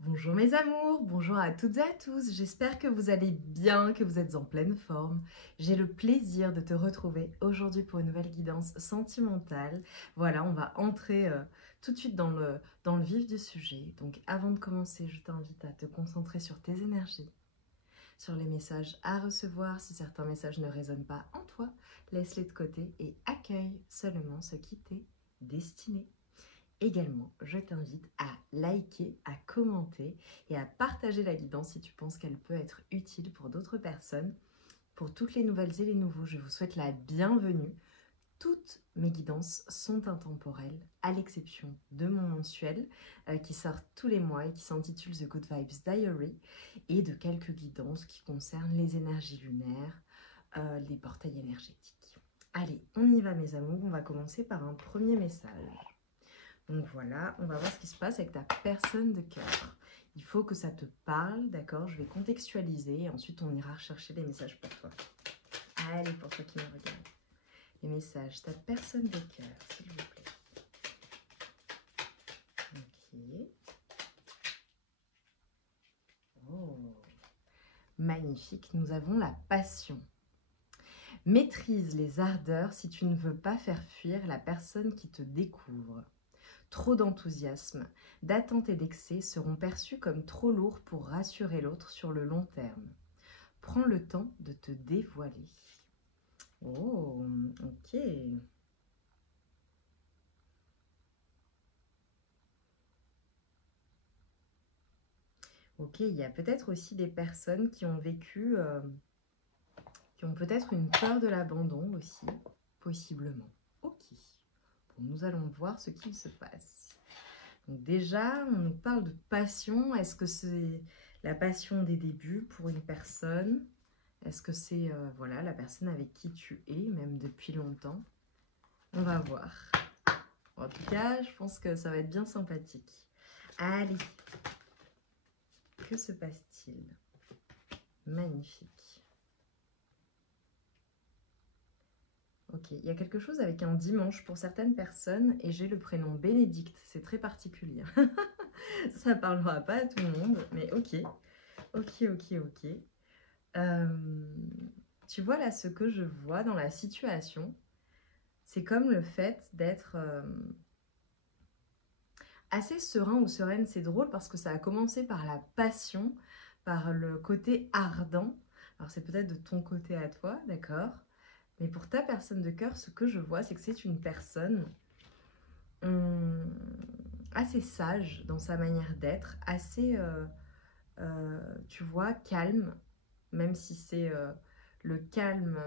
Bonjour mes amours, bonjour à toutes et à tous, j'espère que vous allez bien, que vous êtes en pleine forme. J'ai le plaisir de te retrouver aujourd'hui pour une nouvelle guidance sentimentale. Voilà, on va entrer tout de suite dans le vif du sujet. Donc avant de commencer, je t'invite à te concentrer sur tes énergies, sur les messages à recevoir. Si certains messages ne résonnent pas en toi, laisse-les de côté et accueille seulement ce qui t'est destiné. Également, je t'invite à liker, à commenter et à partager la guidance si tu penses qu'elle peut être utile pour d'autres personnes. Pour toutes les nouvelles et les nouveaux, je vous souhaite la bienvenue. Toutes mes guidances sont intemporelles, à l'exception de mon mensuel qui sort tous les mois et qui s'intitule The Good Vibes Diary, et de quelques guidances qui concernent les énergies lunaires, les portails énergétiques. Allez, on y va mes amours, on va commencer par un premier message. Donc voilà, on va voir ce qui se passe avec ta personne de cœur. Il faut que ça te parle, d'accord? Je vais contextualiser et ensuite on ira rechercher les messages pour toi. Allez, pour toi qui me regarde. Les messages, ta personne de cœur, s'il vous plaît. Ok. Oh, magnifique, nous avons la passion. Maîtrise les ardeurs si tu ne veux pas faire fuir la personne qui te découvre. Trop d'enthousiasme, d'attente et d'excès seront perçus comme trop lourds pour rassurer l'autre sur le long terme. Prends le temps de te dévoiler. Oh, ok. Ok, il y a peut-être aussi des personnes qui ont vécu, qui ont peut-être une peur de l'abandon aussi, possiblement. Ok. Bon, nous allons voir ce qu'il se passe. Donc déjà, on nous parle de passion. Est-ce que c'est la passion des débuts pour une personne? Est-ce que c'est voilà, la personne avec qui tu es, même depuis longtemps? On va voir. Bon, en tout cas, je pense que ça va être bien sympathique. Allez, que se passe-t-il? Magnifique. Ok, il y a quelque chose avec un dimanche pour certaines personnes et j'ai le prénom Bénédicte, c'est très particulier. Ça parlera pas à tout le monde, mais ok. Ok. Euh, Tu vois là, ce que je vois dans la situation, c'est comme le fait d'être assez serein ou sereine. C'est drôle parce que ça a commencé par la passion, par le côté ardent. Alors c'est peut-être de ton côté à toi, d'accord? Mais pour ta personne de cœur, ce que je vois, c'est que c'est une personne hum, assez sage dans sa manière d'être, assez, tu vois, calme, même si c'est le calme,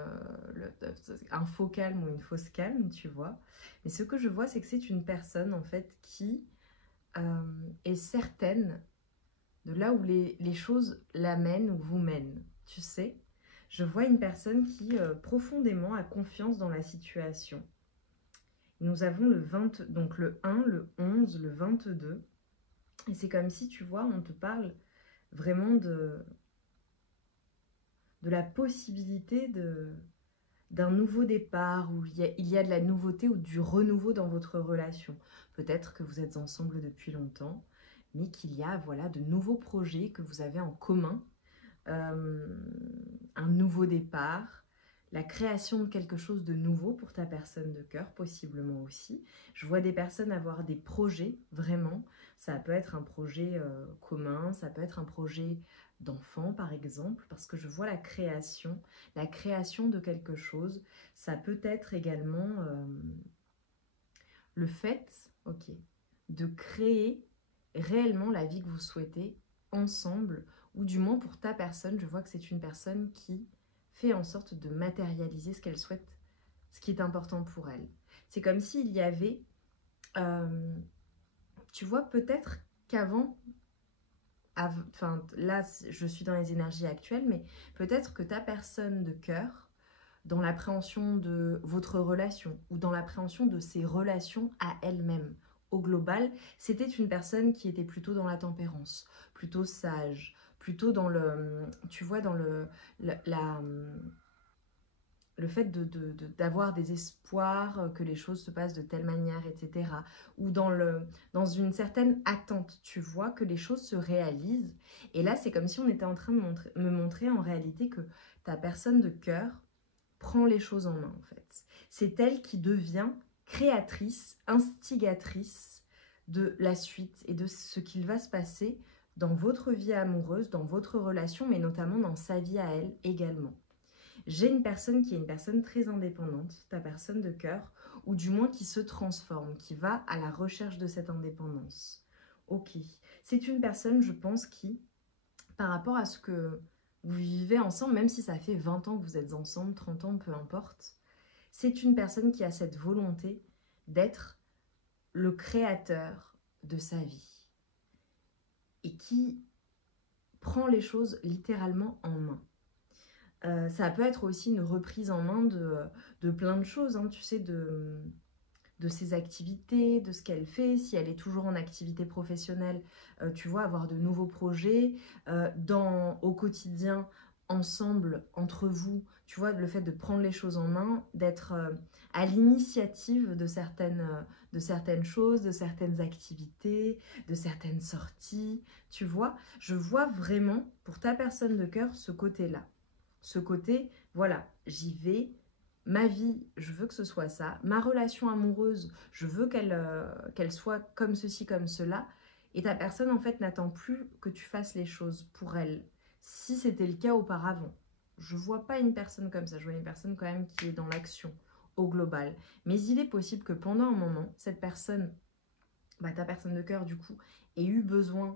un faux calme ou une fausse calme, tu vois. Mais ce que je vois, c'est que c'est une personne, en fait, qui est certaine de là où les choses l'amènent ou vous mènent. Tu sais, je vois une personne qui profondément a confiance dans la situation. Nous avons le 20, donc le 1, le 11, le 22. Et c'est comme si, tu vois, on te parle vraiment de la possibilité d'un nouveau départ, où il y a de la nouveauté ou du renouveau dans votre relation. Peut-être que vous êtes ensemble depuis longtemps, mais qu'il y a voilà, de nouveaux projets que vous avez en commun, euh, un nouveau départ, la création de quelque chose de nouveau pour ta personne de cœur, possiblement aussi. Je vois des personnes avoir des projets, vraiment. Ça peut être un projet commun, ça peut être un projet d'enfant, par exemple, parce que je vois la création de quelque chose. Ça peut être également le fait, ok, de créer réellement la vie que vous souhaitez ensemble, ou du moins pour ta personne. Je vois que c'est une personne qui fait en sorte de matérialiser ce qu'elle souhaite, ce qui est important pour elle. C'est comme s'il y avait, euh, tu vois, peut-être qu'avant, enfin là je suis dans les énergies actuelles, mais peut-être que ta personne de cœur, dans l'appréhension de votre relation ou dans l'appréhension de ses relations à elle-même, au global, c'était une personne qui était plutôt dans la tempérance, plutôt sage, plutôt dans le, tu vois, dans le, la, le fait d'avoir des espoirs, que les choses se passent de telle manière, etc. Ou dans une certaine attente, tu vois, que les choses se réalisent. Et là, c'est comme si on était en train de me montrer en réalité que ta personne de cœur prend les choses en main, en fait. C'est elle qui devient créatrice, instigatrice de la suite et de ce qu'il va se passer dans votre vie amoureuse, dans votre relation, mais notamment dans sa vie à elle également. J'ai une personne qui est une personne très indépendante, ta personne de cœur, ou du moins qui se transforme, qui va à la recherche de cette indépendance. Ok, c'est une personne, je pense, qui, par rapport à ce que vous vivez ensemble, même si ça fait 20 ans que vous êtes ensemble, 30 ans, peu importe, c'est une personne qui a cette volonté d'être le créateur de sa vie et qui prend les choses littéralement en main. Ça peut être aussi une reprise en main de plein de choses, hein, tu sais, de ses activités, de ce qu'elle fait, si elle est toujours en activité professionnelle, tu vois, avoir de nouveaux projets, au quotidien, ensemble, entre vous, tu vois, le fait de prendre les choses en main, d'être à l'initiative de certaines choses, de certaines activités, de certaines sorties, tu vois. Je vois vraiment, pour ta personne de cœur, ce côté-là. Ce côté, voilà, j'y vais, ma vie, je veux que ce soit ça, ma relation amoureuse, je veux qu'elle soit comme ceci, comme cela, et ta personne, en fait, n'attend plus que tu fasses les choses pour elle, si c'était le cas auparavant. Je vois pas une personne comme ça, je vois une personne quand même qui est dans l'action, au global. Mais il est possible que pendant un moment, cette personne, ta personne de cœur, du coup, ait eu besoin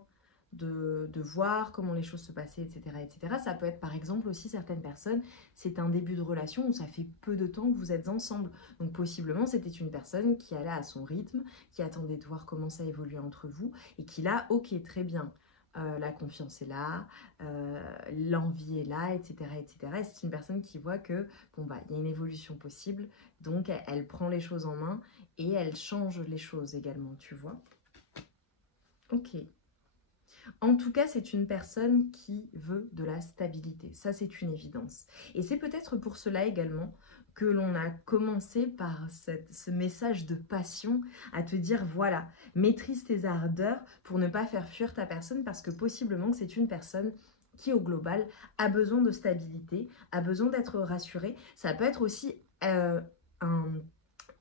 de voir comment les choses se passaient, etc., etc. Ça peut être par exemple aussi certaines personnes, c'est un début de relation où ça fait peu de temps que vous êtes ensemble. Donc possiblement c'était une personne qui allait à son rythme, qui attendait de voir comment ça évoluait entre vous et qui là, ok, très bien, la confiance est là, l'envie est là, etc., etc. Et c'est une personne qui voit que bon il y a une évolution possible, donc elle prend les choses en main et elle change les choses également, tu vois. Ok. En tout cas, c'est une personne qui veut de la stabilité. Ça, c'est une évidence. Et c'est peut-être pour cela également que l'on a commencé par ce message de passion à te dire, voilà, maîtrise tes ardeurs pour ne pas faire fuir ta personne parce que possiblement que c'est une personne qui, au global, a besoin de stabilité, a besoin d'être rassurée. Ça peut être aussi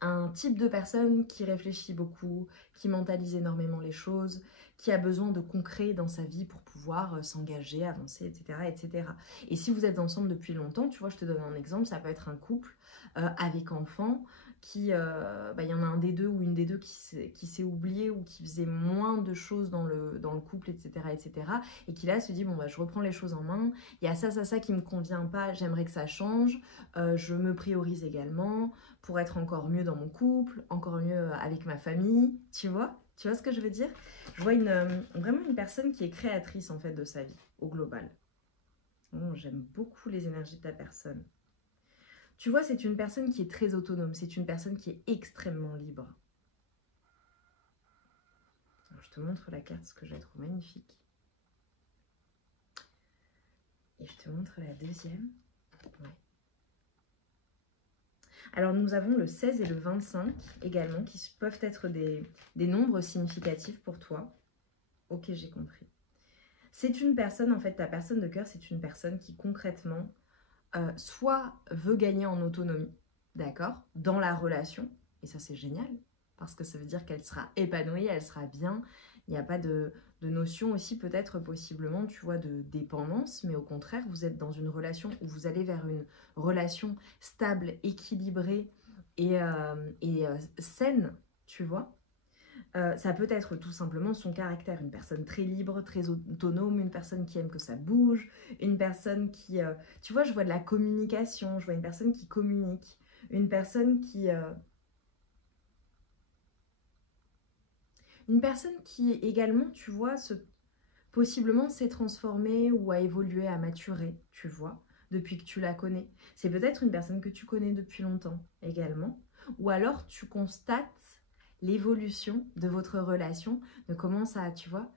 un type de personne qui réfléchit beaucoup, qui mentalise énormément les choses, qui a besoin de concret dans sa vie pour pouvoir s'engager, avancer, etc., etc. Et si vous êtes ensemble depuis longtemps, tu vois, je te donne un exemple, ça peut être un couple avec enfants, il y en a un des deux ou une des deux qui s'est oublié ou qui faisait moins de choses dans le couple, etc., etc., et qui là se dit, bon, je reprends les choses en main, il y a ça qui me convient pas, j'aimerais que ça change, je me priorise également, pour être encore mieux dans mon couple, encore mieux avec ma famille, tu vois ce que je veux dire? Je vois vraiment une personne qui est créatrice en fait de sa vie, au global. J'aime beaucoup les énergies de ta personne. Tu vois, c'est une personne qui est très autonome, c'est une personne qui est extrêmement libre. Alors, je te montre la carte, ce que je la trouve magnifique. Et je te montre la deuxième. Ouais. Alors, nous avons le 16 et le 25 également, qui peuvent être des nombres significatifs pour toi. Ok, j'ai compris. C'est une personne, en fait, ta personne de cœur, c'est une personne qui concrètement, soit veut gagner en autonomie, d'accord, dans la relation, et ça c'est génial, parce que ça veut dire qu'elle sera épanouie, elle sera bien, il n'y a pas de notion aussi peut-être possiblement, tu vois, de dépendance, mais au contraire, vous êtes dans une relation où vous allez vers une relation stable, équilibrée et saine, tu vois. Ça peut être tout simplement son caractère, une personne très libre, très autonome, une personne qui aime que ça bouge, une personne qui... tu vois, je vois de la communication, je vois une personne qui communique, une personne qui... une personne qui également, tu vois, possiblement s'est transformée ou a évolué, a maturé, tu vois, depuis que tu la connais. C'est peut-être une personne que tu connais depuis longtemps également. Ou alors tu constates l'évolution de votre relation, de comment ça, tu vois,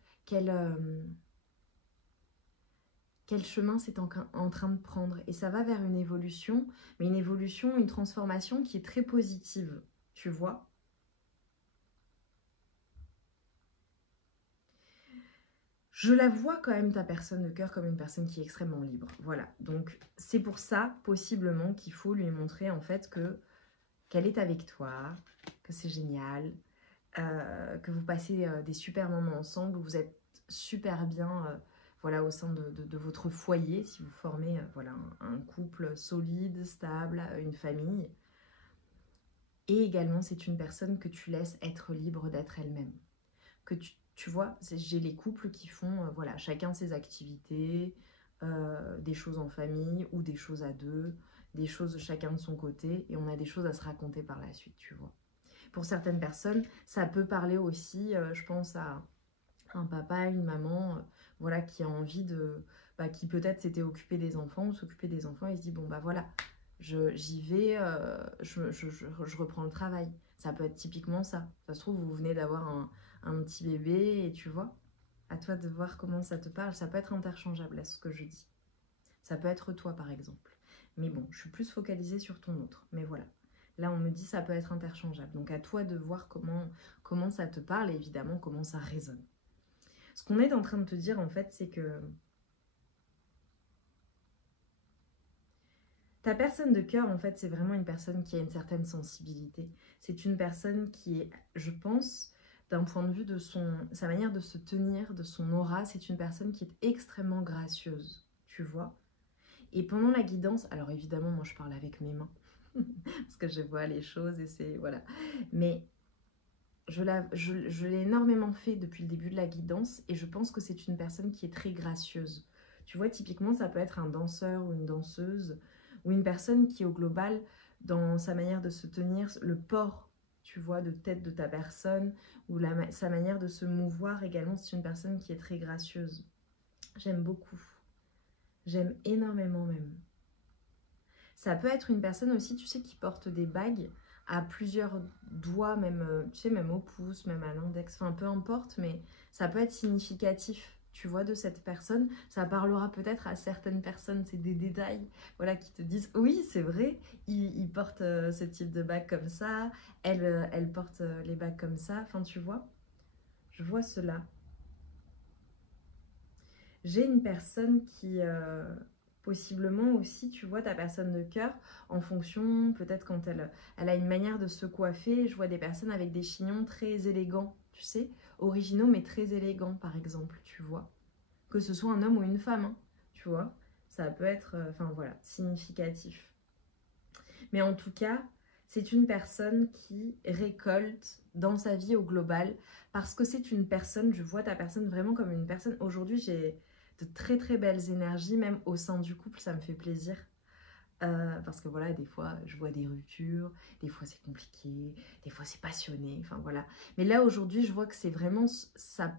quel chemin c'est en train de prendre. Et ça va vers une évolution, mais une évolution, une transformation qui est très positive, tu vois. Je la vois quand même, ta personne de cœur, comme une personne qui est extrêmement libre. Voilà, donc c'est pour ça, possiblement, qu'il faut lui montrer en fait qu'elle est avec toi, que c'est génial, que vous passez des super moments ensemble, où vous êtes super bien voilà, au sein de votre foyer, si vous formez voilà, un couple solide, stable, une famille. Et également, c'est une personne que tu laisses être libre d'être elle-même. Que tu vois, j'ai les couples qui font voilà, chacun ses activités, des choses en famille ou des choses à deux, des choses chacun de son côté, et on a des choses à se raconter par la suite, tu vois. Pour certaines personnes, ça peut parler aussi, je pense à un papa, une maman, voilà, qui a envie de, bah, qui peut-être s'était occupé des enfants ou s'occupait des enfants et se dit, bon bah voilà, j'y vais, je reprends le travail. Ça peut être typiquement ça. Ça se trouve, vous venez d'avoir un petit bébé et tu vois, à toi de voir comment ça te parle. Ça peut être interchangeable à ce que je dis. Ça peut être toi par exemple. Mais bon, je suis plus focalisée sur ton autre. Mais voilà. Là, on me dit ça peut être interchangeable. Donc à toi de voir comment ça te parle et évidemment comment ça résonne. Ce qu'on est en train de te dire en fait, c'est que ta personne de cœur, en fait, c'est vraiment une personne qui a une certaine sensibilité. C'est une personne qui est, je pense, d'un point de vue de sa manière de se tenir, de son aura, c'est une personne qui est extrêmement gracieuse, tu vois. Et pendant la guidance, alors évidemment, moi je parle avec mes mains, parce que je vois les choses et c'est, voilà. Mais je l'ai énormément fait depuis le début de la guidance et je pense que c'est une personne qui est très gracieuse. Tu vois, typiquement, ça peut être un danseur ou une danseuse ou une personne qui, au global, dans sa manière de se tenir, le port, tu vois, de tête de ta personne ou sa manière de se mouvoir également, c'est une personne qui est très gracieuse. J'aime beaucoup. J'aime énormément même. Ça peut être une personne aussi, tu sais, qui porte des bagues à plusieurs doigts, même, tu sais, même au pouce, même à l'index, enfin peu importe, mais ça peut être significatif, tu vois, de cette personne. Ça parlera peut-être à certaines personnes, c'est des détails, voilà, qui te disent, oui, c'est vrai, il porte ce type de bague comme ça, elle porte les bagues comme ça, enfin tu vois, je vois cela. J'ai une personne qui, possiblement aussi, tu vois, ta personne de cœur, en fonction, peut-être quand elle a une manière de se coiffer, je vois des personnes avec des chignons très élégants, tu sais, originaux mais très élégants, par exemple, tu vois. Que ce soit un homme ou une femme, hein, tu vois, ça peut être, enfin voilà, significatif. Mais en tout cas, c'est une personne qui récolte dans sa vie au global, parce que c'est une personne, je vois ta personne vraiment comme une personne, aujourd'hui j'ai de très très belles énergies, même au sein du couple, ça me fait plaisir. Parce que voilà, des fois je vois des ruptures, des fois c'est compliqué, des fois c'est passionné, enfin voilà. Mais là aujourd'hui je vois que c'est vraiment ça,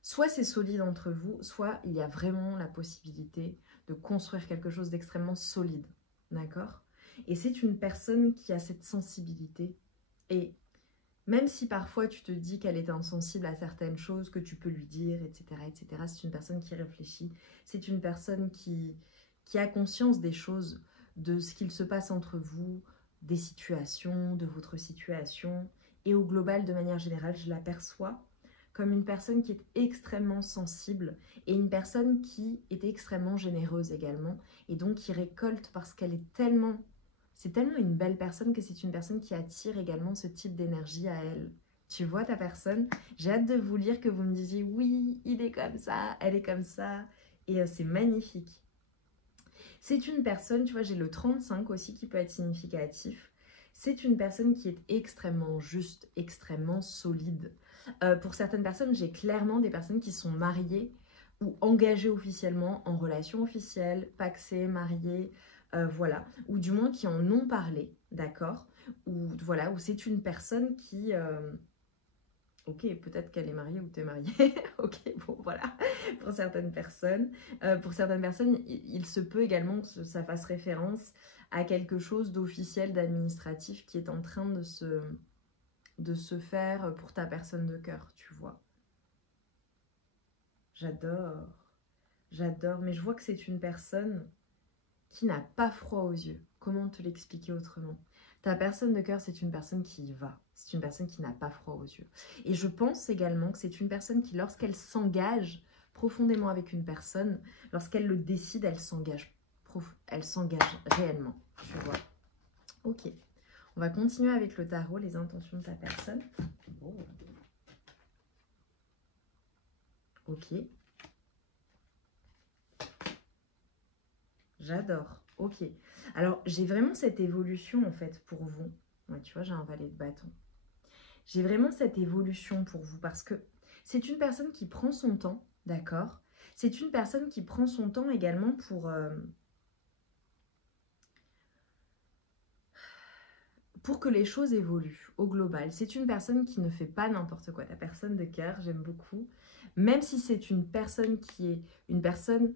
soit c'est solide entre vous, soit il y a vraiment la possibilité de construire quelque chose d'extrêmement solide, d'accord? Et c'est une personne qui a cette sensibilité, et même si parfois tu te dis qu'elle est insensible à certaines choses, que tu peux lui dire, etc., etc., c'est une personne qui réfléchit, c'est une personne qui a conscience des choses, de ce qu'il se passe entre vous, des situations, de votre situation. Et au global, de manière générale, je l'aperçois comme une personne qui est extrêmement sensible et une personne qui est extrêmement généreuse également, et donc qui récolte parce qu'elle est tellement... C'est tellement une belle personne que c'est une personne qui attire également ce type d'énergie à elle. Tu vois ta personne? J'ai hâte de vous lire, que vous me disiez oui, il est comme ça, elle est comme ça. Et c'est magnifique. C'est une personne, tu vois, j'ai le 35 aussi qui peut être significatif. C'est une personne qui est extrêmement juste, extrêmement solide. Pour certaines personnes, j'ai clairement des personnes qui sont mariées ou engagées officiellement, en relation officielle, paxées, mariées, voilà. Ou du moins qui en ont parlé, d'accord? Ou voilà, où c'est une personne qui... ok, peut-être qu'elle est mariée ou t'es mariée. Ok, bon, voilà, pour certaines personnes, il se peut également que ça fasse référence à quelque chose d'officiel, d'administratif qui est en train de se faire pour ta personne de cœur, tu vois. J'adore. J'adore, mais je vois que c'est une personne qui n'a pas froid aux yeux. Comment te l'expliquer autrement? Ta personne de cœur, c'est une personne qui y va. C'est une personne qui n'a pas froid aux yeux. Et je pense également que c'est une personne qui, lorsqu'elle s'engage profondément avec une personne, lorsqu'elle le décide, elle s'engage réellement. Tu vois? Ok. On va continuer avec le tarot, les intentions de ta personne. Oh. Ok. J'adore. Ok. Alors, j'ai vraiment cette évolution, en fait, pour vous. Ouais, tu vois, j'ai un valet de bâton. J'ai vraiment cette évolution pour vous parce que c'est une personne qui prend son temps, d'accord? C'est une personne qui prend son temps également pour que les choses évoluent au global. C'est une personne qui ne fait pas n'importe quoi. Ta personne de cœur, j'aime beaucoup. Même si c'est une personne qui est une personne...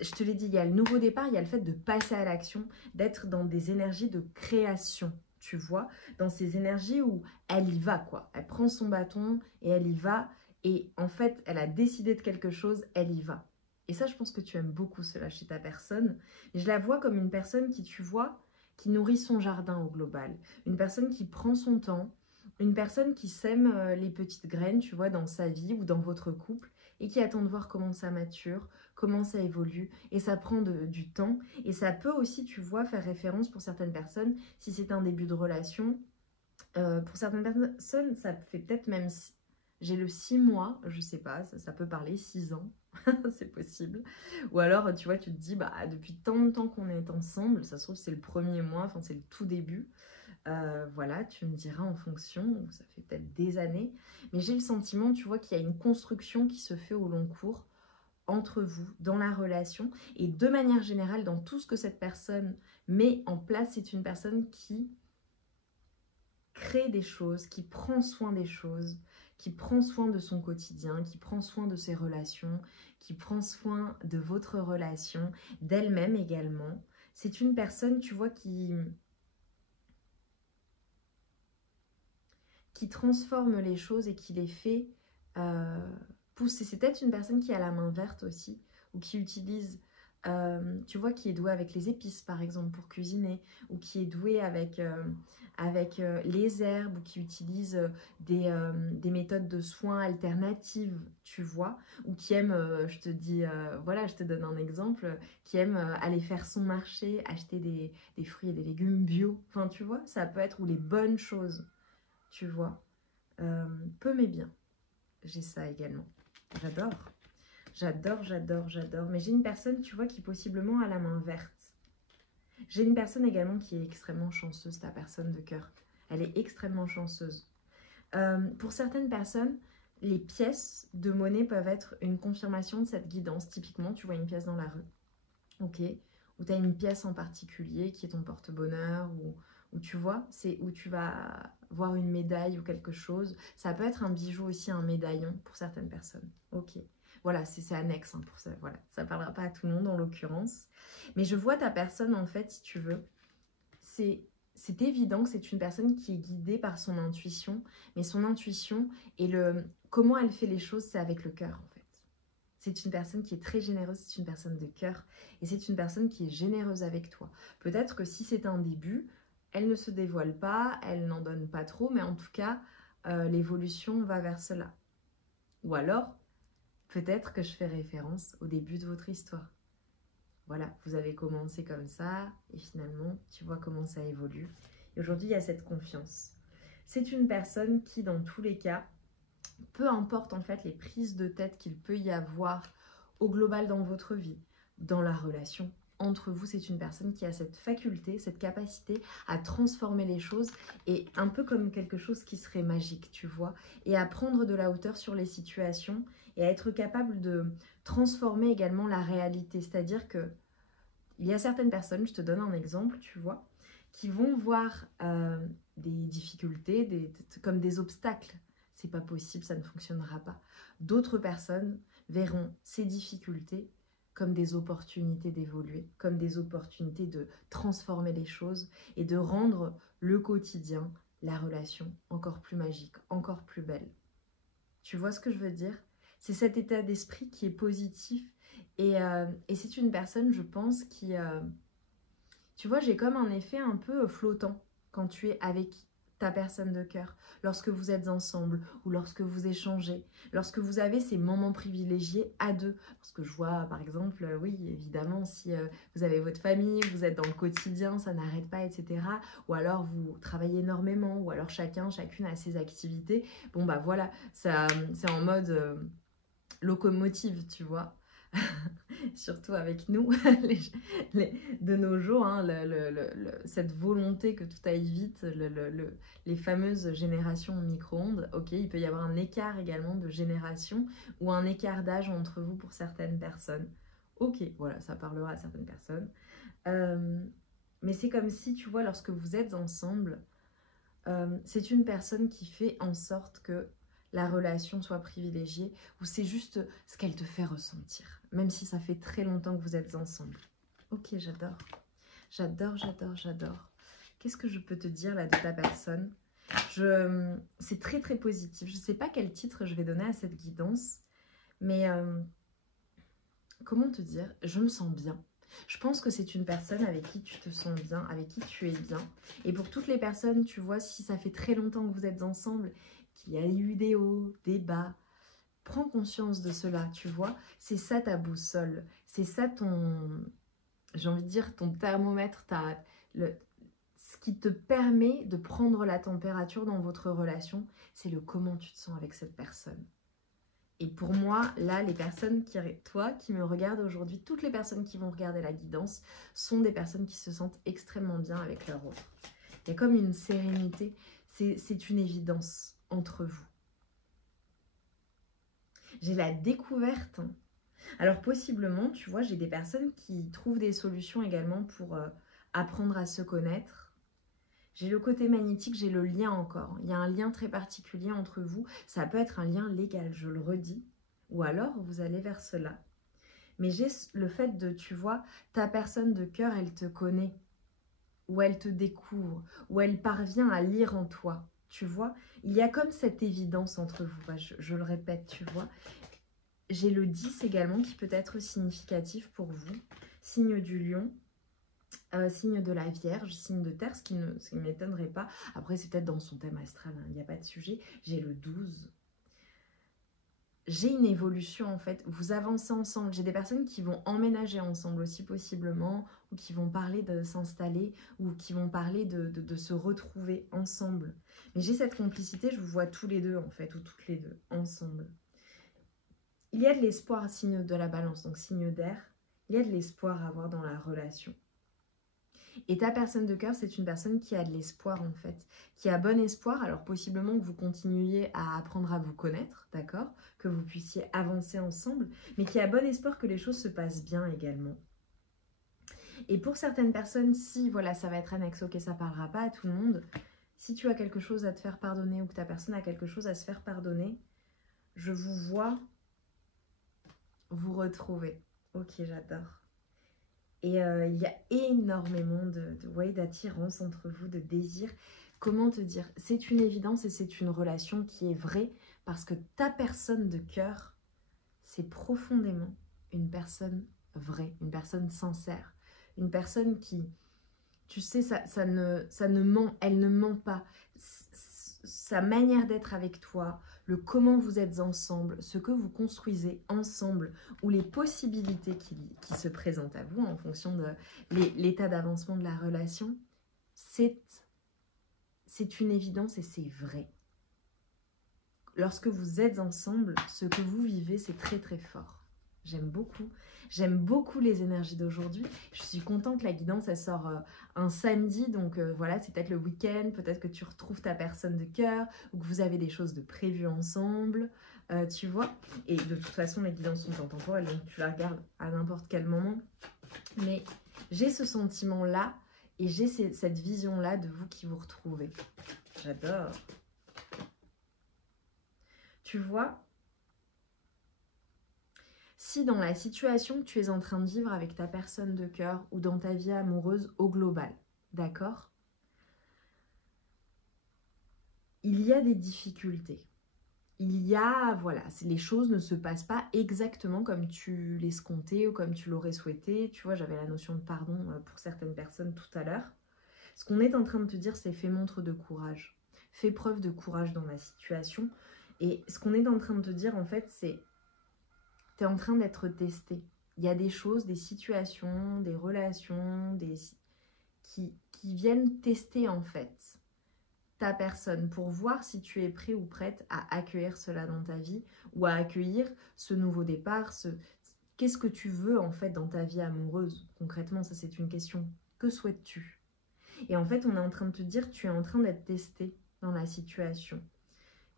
Je te l'ai dit, il y a le nouveau départ, il y a le fait de passer à l'action, d'être dans des énergies de création, tu vois, dans ces énergies où elle y va, quoi. Elle prend son bâton et elle y va, et en fait, elle a décidé de quelque chose, elle y va. Et ça, je pense que tu aimes beaucoup cela chez ta personne. Et je la vois comme une personne qui, tu vois, qui nourrit son jardin au global. Une personne qui prend son temps, une personne qui sème les petites graines, tu vois, dans sa vie ou dans votre couple, et qui attend de voir comment ça mature, comment ça évolue, et ça prend du temps, et ça peut aussi, tu vois, faire référence pour certaines personnes, si c'est un début de relation, pour certaines personnes, ça fait peut-être même, j'ai le 6 mois, je sais pas, ça peut parler 6 ans, c'est possible, ou alors, tu vois, tu te dis, bah, depuis tant de temps qu'on est ensemble, ça se trouve, c'est le premier mois, enfin, c'est le tout début, voilà, tu me diras en fonction, ça fait peut-être des années, mais j'ai le sentiment, tu vois, qu'il y a une construction qui se fait au long cours, entre vous, dans la relation, et de manière générale, dans tout ce que cette personne met en place, c'est une personne qui crée des choses, qui prend soin des choses, qui prend soin de son quotidien, qui prend soin de ses relations, qui prend soin de votre relation, d'elle-même également. C'est une personne, tu vois, qui transforme les choses et qui les fait pousser. C'est peut-être une personne qui a la main verte aussi, ou qui utilise, tu vois, qui est douée avec les épices par exemple pour cuisiner, ou qui est douée avec, les herbes, ou qui utilise des méthodes de soins alternatives, tu vois, ou qui aime, je te dis, voilà, je te donne un exemple, qui aime aller faire son marché, acheter des fruits et des légumes bio, enfin tu vois, ça peut être, ou les bonnes choses. Tu vois, peu mais bien. J'ai ça également. J'adore. J'adore, j'adore, j'adore. Mais j'ai une personne, tu vois, qui possiblement a la main verte. J'ai une personne également qui est extrêmement chanceuse, ta personne de cœur. Elle est extrêmement chanceuse. Pour certaines personnes, les pièces de monnaie peuvent être une confirmation de cette guidance. Typiquement, tu vois une pièce dans la rue, ok, ou tu as une pièce en particulier qui est ton porte-bonheur, ou tu vois, c'est où tu vas voir une médaille ou quelque chose. Ça peut être un bijou aussi, un médaillon pour certaines personnes. Ok, voilà, c'est annexe hein, pour ça. Voilà, ça parlera pas à tout le monde en l'occurrence. Mais je vois ta personne en fait, si tu veux, c'est évident que c'est une personne qui est guidée par son intuition, mais son intuition et comment elle fait les choses, c'est avec le cœur en fait. C'est une personne qui est très généreuse, c'est une personne de cœur et c'est une personne qui est généreuse avec toi. Peut-être que si c'est un début, elle ne se dévoile pas, elle n'en donne pas trop, mais en tout cas, l'évolution va vers cela. Ou alors, peut-être que je fais référence au début de votre histoire. Voilà, vous avez commencé comme ça et finalement, tu vois comment ça évolue. Et aujourd'hui, il y a cette confiance. C'est une personne qui, dans tous les cas, peu importe en fait les prises de tête qu'il peut y avoir au global dans votre vie, dans la relation entre vous, c'est une personne qui a cette faculté, cette capacité à transformer les choses et un peu comme quelque chose qui serait magique, tu vois, et à prendre de la hauteur sur les situations et à être capable de transformer également la réalité. C'est-à-dire que il y a certaines personnes, je te donne un exemple, tu vois, qui vont voir des difficultés comme des obstacles. C'est pas possible, ça ne fonctionnera pas. D'autres personnes verront ces difficultés comme des opportunités d'évoluer, comme des opportunités de transformer les choses et de rendre le quotidien, la relation, encore plus magique, encore plus belle. Tu vois ce que je veux dire? C'est cet état d'esprit qui est positif. Et c'est une personne, je pense, qui... tu vois, j'ai comme un effet un peu flottant quand tu es avec ta personne de cœur, lorsque vous êtes ensemble ou lorsque vous échangez, lorsque vous avez ces moments privilégiés à deux. Parce que je vois, par exemple, oui, évidemment, si vous avez votre famille, vous êtes dans le quotidien, ça n'arrête pas, etc. Ou alors vous travaillez énormément, ou alors chacune a ses activités. Bon, bah voilà, ça, c'est en mode locomotive, tu vois. Surtout avec nous, de nos jours, hein, cette volonté que tout aille vite, les fameuses générations au micro-ondes. Ok, il peut y avoir un écart également de génération ou un écart d'âge entre vous pour certaines personnes. Ok, voilà, ça parlera à certaines personnes. Mais c'est comme si, tu vois, lorsque vous êtes ensemble, c'est une personne qui fait en sorte que la relation soit privilégiée, ou c'est juste ce qu'elle te fait ressentir, même si ça fait très longtemps que vous êtes ensemble. Ok, j'adore. J'adore, j'adore, j'adore. Qu'est-ce que je peux te dire là de ta personne? C'est très très positif. Je ne sais pas quel titre je vais donner à cette guidance, mais comment te dire? Je me sens bien. Je pense que c'est une personne avec qui tu te sens bien, avec qui tu es bien. Et pour toutes les personnes, tu vois, si ça fait très longtemps que vous êtes ensemble, qu'il y a eu des hauts, des bas, prends conscience de cela, tu vois. C'est ça ta boussole, c'est ça ton, j'ai envie de dire, ton thermomètre, ce qui te permet de prendre la température dans votre relation, c'est le comment tu te sens avec cette personne. Et pour moi, là, les personnes qui me regardent aujourd'hui, toutes les personnes qui vont regarder la guidance sont des personnes qui se sentent extrêmement bien avec leur autre. Il y a comme une sérénité, c'est une évidence entre vous. J'ai la découverte. Alors possiblement, tu vois, j'ai des personnes qui trouvent des solutions également pour apprendre à se connaître. J'ai le côté magnétique, j'ai le lien encore. Il y a un lien très particulier entre vous. Ça peut être un lien légal, je le redis. Ou alors, vous allez vers cela. Mais j'ai le fait de, tu vois, ta personne de cœur, elle te connaît. Ou elle te découvre. Ou elle parvient à lire en toi. Tu vois, il y a comme cette évidence entre vous. Bah, je le répète, tu vois. J'ai le 10 également qui peut être significatif pour vous. Signe du lion. Signe de la Vierge, signe de terre, ce qui ne m'étonnerait pas. Après, c'est peut-être dans son thème astral, hein, il n'y a pas de sujet. J'ai le 12. J'ai une évolution en fait. Vous avancez ensemble. J'ai des personnes qui vont emménager ensemble aussi possiblement, ou qui vont parler de s'installer, ou qui vont parler de se retrouver ensemble. Mais j'ai cette complicité, je vous vois tous les deux en fait, ou toutes les deux ensemble. Il y a de l'espoir, signe de la Balance, donc signe d'air. Il y a de l'espoir à avoir dans la relation. Et ta personne de cœur, c'est une personne qui a de l'espoir en fait, qui a bon espoir. Alors possiblement que vous continuiez à apprendre à vous connaître, d'accord, que vous puissiez avancer ensemble, mais qui a bon espoir que les choses se passent bien également. Et pour certaines personnes, si, voilà, ça va être annexe, ok, ça parlera pas à tout le monde. Si tu as quelque chose à te faire pardonner ou que ta personne a quelque chose à se faire pardonner, je vous vois vous retrouver. Ok, j'adore. Et il y a énormément d'attirance entre vous, de désir. Comment te dire? C'est une évidence et c'est une relation qui est vraie parce que ta personne de cœur, c'est profondément une personne vraie, une personne sincère. Une personne qui, tu sais, elle ne ment pas. Sa manière d'être avec toi, le comment vous êtes ensemble, ce que vous construisez ensemble, ou les possibilités qui se présentent à vous en fonction de l'état d'avancement de la relation, c'est une évidence et c'est vrai. Lorsque vous êtes ensemble, ce que vous vivez, c'est très très fort. J'aime beaucoup les énergies d'aujourd'hui. Je suis contente, la guidance, elle sort un samedi, donc voilà, c'est peut-être le week-end, peut-être que tu retrouves ta personne de cœur, ou que vous avez des choses de prévues ensemble, tu vois. Et de toute façon, les guidances sont intemporelles, donc tu la regardes à n'importe quel moment. Mais j'ai ce sentiment-là, et j'ai cette vision-là de vous qui vous retrouvez. J'adore. Tu vois, si dans la situation que tu es en train de vivre avec ta personne de cœur ou dans ta vie amoureuse au global, d'accord, il y a des difficultés, il y a, voilà, les choses ne se passent pas exactement comme tu l'escomptais ou comme tu l'aurais souhaité. Tu vois, j'avais la notion de pardon pour certaines personnes tout à l'heure. Ce qu'on est en train de te dire, c'est fais montre de courage. Fais preuve de courage dans la situation. Et ce qu'on est en train de te dire, en fait, c'est tu es en train d'être testé. Il y a des choses, des situations, des relations qui viennent tester, en fait, ta personne pour voir si tu es prêt ou prête à accueillir cela dans ta vie ou à accueillir ce nouveau départ. Qu'est-ce que tu veux, en fait, dans ta vie amoureuse? Concrètement, ça, c'est une question. Que souhaites-tu? Et en fait, on est en train de te dire, tu es en train d'être testé dans la situation.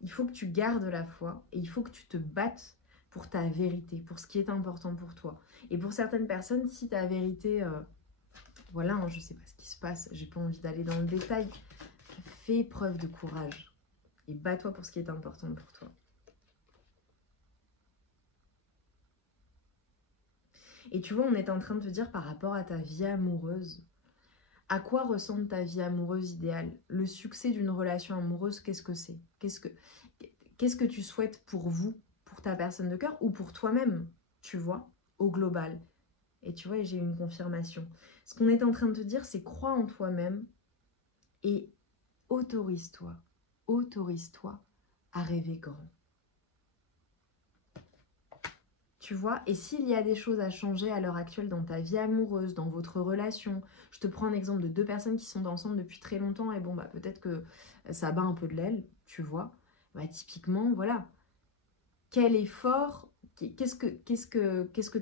Il faut que tu gardes la foi et il faut que tu te battes pour ta vérité, pour ce qui est important pour toi. Et pour certaines personnes, si ta vérité, voilà, hein, je ne sais pas ce qui se passe, j'ai pas envie d'aller dans le détail, fais preuve de courage et bats-toi pour ce qui est important pour toi. Et tu vois, on est en train de te dire par rapport à ta vie amoureuse, à quoi ressemble ta vie amoureuse idéale? Le succès d'une relation amoureuse, qu'est-ce que c'est? Qu'est-ce que tu souhaites pour vous, pour ta personne de cœur ou pour toi-même, tu vois, au global? Et tu vois, j'ai une confirmation. Ce qu'on est en train de te dire, c'est crois en toi-même et autorise-toi à rêver grand. Tu vois, et s'il y a des choses à changer à l'heure actuelle dans ta vie amoureuse, dans votre relation, je te prends un exemple de deux personnes qui sont ensemble depuis très longtemps et bon, bah peut-être que ça bat un peu de l'aile, tu vois. Bah typiquement, voilà. Quel effort, qu'est-ce que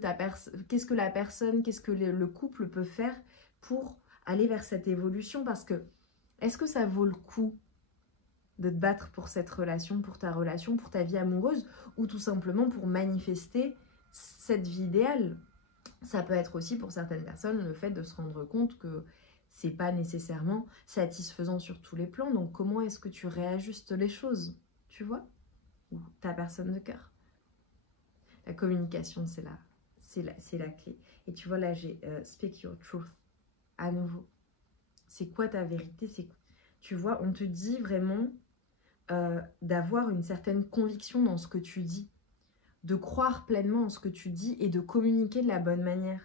la personne, qu'est-ce que le couple peut faire pour aller vers cette évolution? Parce que, est-ce que ça vaut le coup de te battre pour cette relation, pour ta relation, pour ta vie amoureuse, ou tout simplement pour manifester cette vie idéale? Ça peut être aussi pour certaines personnes le fait de se rendre compte que c'est pas nécessairement satisfaisant sur tous les plans. Donc comment est-ce que tu réajustes les choses, tu vois? Ou ta personne de cœur. La communication, c'est la clé. Et tu vois là, j'ai speak your truth à nouveau. C'est quoi ta vérité? Tu vois, on te dit vraiment d'avoir une certaine conviction dans ce que tu dis, de croire pleinement en ce que tu dis et de communiquer de la bonne manière.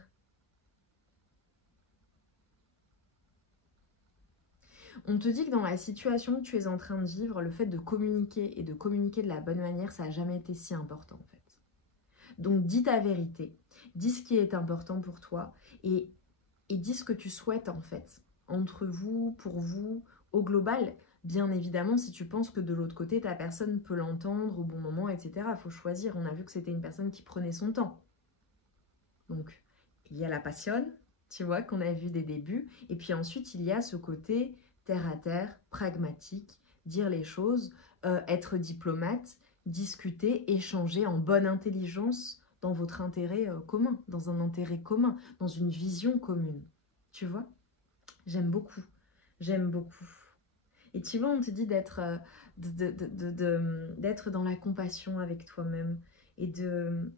On te dit que dans la situation que tu es en train de vivre, le fait de communiquer et de communiquer de la bonne manière, ça n'a jamais été si important en fait. Donc dis ta vérité, dis ce qui est important pour toi et dis ce que tu souhaites en fait, entre vous, pour vous, au global. Bien évidemment, si tu penses que de l'autre côté, ta personne peut l'entendre au bon moment, etc. Il faut choisir. On a vu que c'était une personne qui prenait son temps. Donc, il y a la passion, tu vois, qu'on a vu des débuts. Et puis ensuite, il y a ce côté terre à terre, pragmatique, dire les choses, être diplomate, discuter, échanger en bonne intelligence dans votre intérêt commun, dans un intérêt commun, dans une vision commune. Tu vois? J'aime beaucoup. J'aime beaucoup. Et tu vois, on te dit d'être dans la compassion avec toi-même. Et de...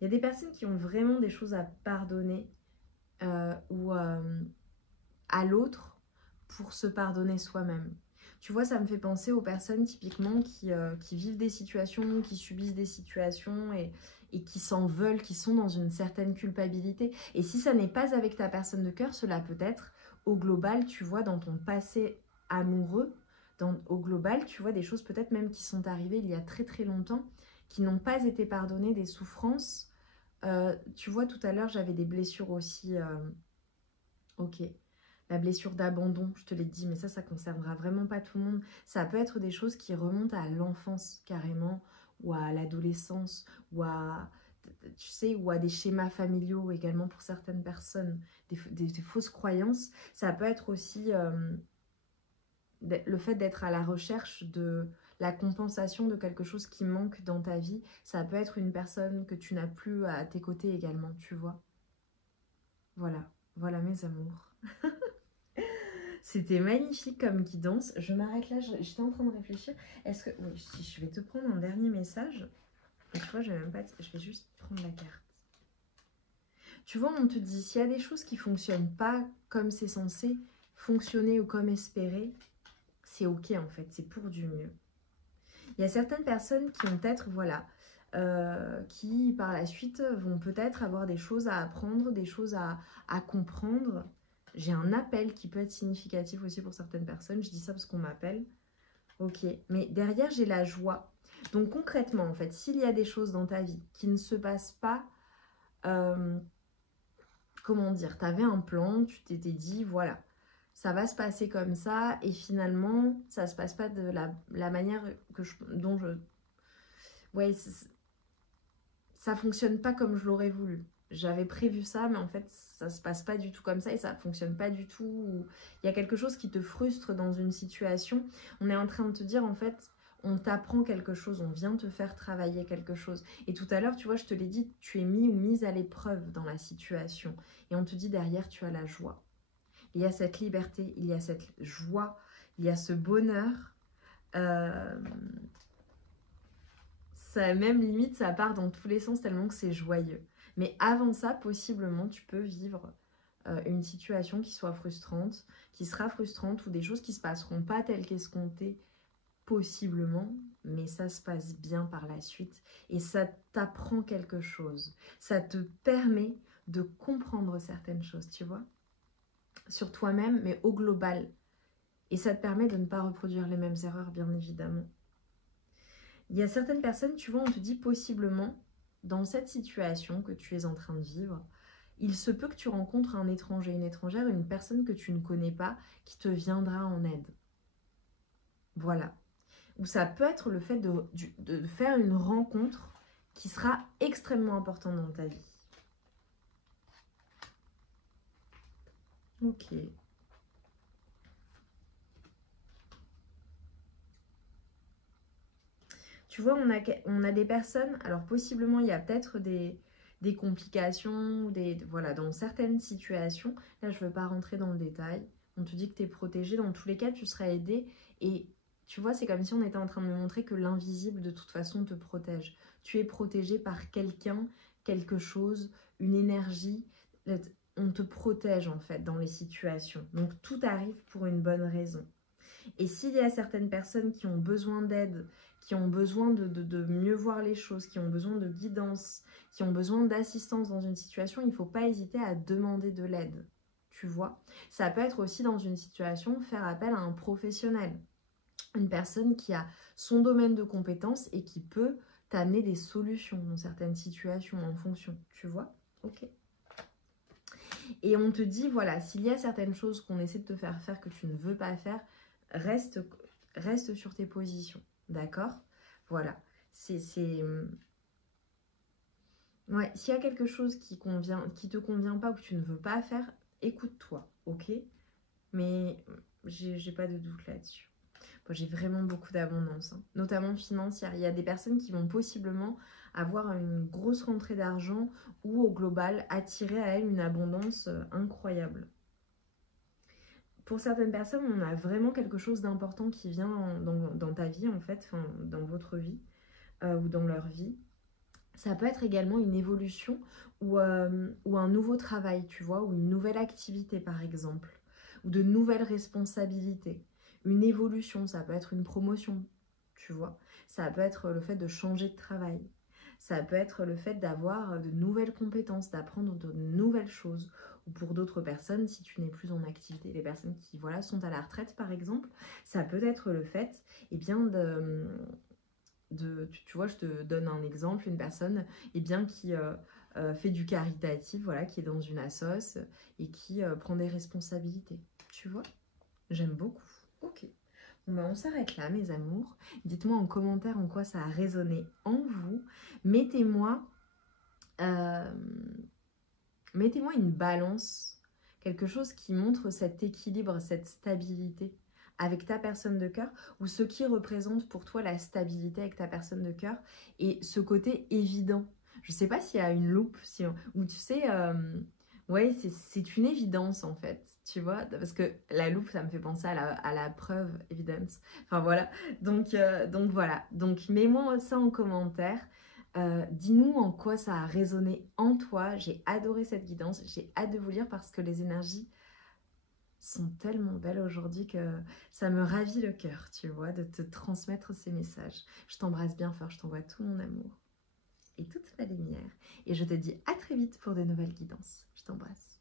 Il y a des personnes qui ont vraiment des choses à pardonner ou à l'autre pour se pardonner soi-même. Tu vois, ça me fait penser aux personnes typiquement qui vivent des situations, qui subissent des situations et qui s'en veulent, qui sont dans une certaine culpabilité. Et si ça n'est pas avec ta personne de cœur, cela peut être au global, tu vois, dans ton passé amoureux, au global, tu vois, des choses peut-être même qui sont arrivées il y a très très longtemps, qui n'ont pas été pardonnées, des souffrances. Tu vois, tout à l'heure, j'avais des blessures aussi. Ok. La blessure d'abandon, je te l'ai dit, mais ça concernera vraiment pas tout le monde. Ça peut être des choses qui remontent à l'enfance carrément, ou à l'adolescence, ou à, tu sais, ou à des schémas familiaux également pour certaines personnes, des fausses croyances. Ça peut être aussi le fait d'être à la recherche de la compensation de quelque chose qui manque dans ta vie. Ça peut être une personne que tu n'as plus à tes côtés également, tu vois. Voilà, voilà mes amours. C'était magnifique comme guidance. Je m'arrête là, j'étais en train de réfléchir. Est-ce que... Oui, si je vais te prendre un dernier message. Et tu vois, je vais même pas... Je vais juste prendre la carte. Tu vois, on te dit, s'il y a des choses qui ne fonctionnent pas comme c'est censé fonctionner ou comme espéré, c'est ok en fait, c'est pour du mieux. Il y a certaines personnes qui ont peut-être, voilà, qui par la suite vont peut-être avoir des choses à apprendre, des choses à comprendre. J'ai un appel qui peut être significatif aussi pour certaines personnes. Je dis ça parce qu'on m'appelle. Ok, mais derrière, j'ai la joie. Donc concrètement, en fait, s'il y a des choses dans ta vie qui ne se passent pas, comment dire, tu avais un plan, tu t'étais dit, voilà, ça va se passer comme ça, et finalement, ça se passe pas de la manière dont je... Ouais, ça fonctionne pas comme je l'aurais voulu. J'avais prévu ça, mais en fait, ça se passe pas du tout comme ça et ça fonctionne pas du tout. Il y a quelque chose qui te frustre dans une situation. On est en train de te dire, en fait, on t'apprend quelque chose, on vient te faire travailler quelque chose. Et tout à l'heure, tu vois, je te l'ai dit, tu es mis ou mise à l'épreuve dans la situation. Et on te dit derrière, tu as la joie. Il y a cette liberté, il y a cette joie, il y a ce bonheur. Ça, même limite, ça part dans tous les sens tellement que c'est joyeux. Mais avant ça, possiblement, tu peux vivre une situation qui soit frustrante, qui sera frustrante ou des choses qui ne se passeront pas telles qu'escomptées, possiblement, mais ça se passe bien par la suite et ça t'apprend quelque chose. Ça te permet de comprendre certaines choses, tu vois, sur toi-même, mais au global. Et ça te permet de ne pas reproduire les mêmes erreurs, bien évidemment. Il y a certaines personnes, tu vois, on te dit possiblement, dans cette situation que tu es en train de vivre, il se peut que tu rencontres un étranger, une étrangère, une personne que tu ne connais pas, qui te viendra en aide. Voilà. Ou ça peut être le fait de faire une rencontre qui sera extrêmement importante dans ta vie. Ok. Tu vois, on a des personnes, alors possiblement il y a peut-être des complications, voilà, dans certaines situations. Là, je ne veux pas rentrer dans le détail. On te dit que tu es protégé. Dans tous les cas, tu seras aidé. Et tu vois, c'est comme si on était en train de me montrer que l'invisible, de toute façon, te protège. Tu es protégé par quelqu'un, quelque chose, une énergie. On te protège, en fait, dans les situations. Donc, tout arrive pour une bonne raison. Et s'il y a certaines personnes qui ont besoin d'aide, qui ont besoin de mieux voir les choses, qui ont besoin de guidance, qui ont besoin d'assistance dans une situation, il ne faut pas hésiter à demander de l'aide, tu vois. Ça peut être aussi dans une situation faire appel à un professionnel, une personne qui a son domaine de compétences et qui peut t'amener des solutions dans certaines situations en fonction, tu vois. Ok. Et on te dit, voilà, s'il y a certaines choses qu'on essaie de te faire faire que tu ne veux pas faire, reste sur tes positions, d'accord? Voilà, ouais, s'il y a quelque chose qui te convient pas ou que tu ne veux pas faire, écoute-toi, ok? Mais j'ai pas de doute là-dessus. Moi, j'ai vraiment beaucoup d'abondance, hein, notamment financière. Il y a des personnes qui vont possiblement avoir une grosse rentrée d'argent ou au global attirer à elles une abondance incroyable. Pour certaines personnes, on a vraiment quelque chose d'important qui vient dans ta vie, en fait, dans votre vie ou dans leur vie. Ça peut être également une évolution ou un nouveau travail, tu vois, ou une nouvelle activité, par exemple, ou de nouvelles responsabilités. Une évolution, ça peut être une promotion, tu vois. Ça peut être le fait de changer de travail. Ça peut être le fait d'avoir de nouvelles compétences, d'apprendre de nouvelles choses. Ou pour d'autres personnes, si tu n'es plus en activité, les personnes qui voilà, sont à la retraite par exemple, ça peut être le fait eh bien, tu vois, je te donne un exemple, une personne eh bien, qui fait du caritatif, voilà, qui est dans une assoce et qui prend des responsabilités. Tu vois, j'aime beaucoup. Ok. Bon, ben, on s'arrête là, mes amours. Dites-moi en commentaire en quoi ça a résonné en vous. Mettez-moi une balance, quelque chose qui montre cet équilibre, cette stabilité avec ta personne de cœur, ou ce qui représente pour toi la stabilité avec ta personne de cœur, et ce côté évident. Je ne sais pas s'il y a une loupe, ou tu sais, ouais, c'est une évidence en fait, tu vois, parce que la loupe, ça me fait penser à la preuve, evidence. Enfin voilà, donc voilà, donc mets-moi ça en commentaire. Dis-nous en quoi ça a résonné en toi. J'ai adoré cette guidance. J'ai hâte de vous lire parce que les énergies sont tellement belles aujourd'hui que ça me ravit le cœur, tu vois, de te transmettre ces messages. Je t'embrasse bien fort, je t'envoie tout mon amour et toute ma lumière. Et je te dis à très vite pour de nouvelles guidances. Je t'embrasse.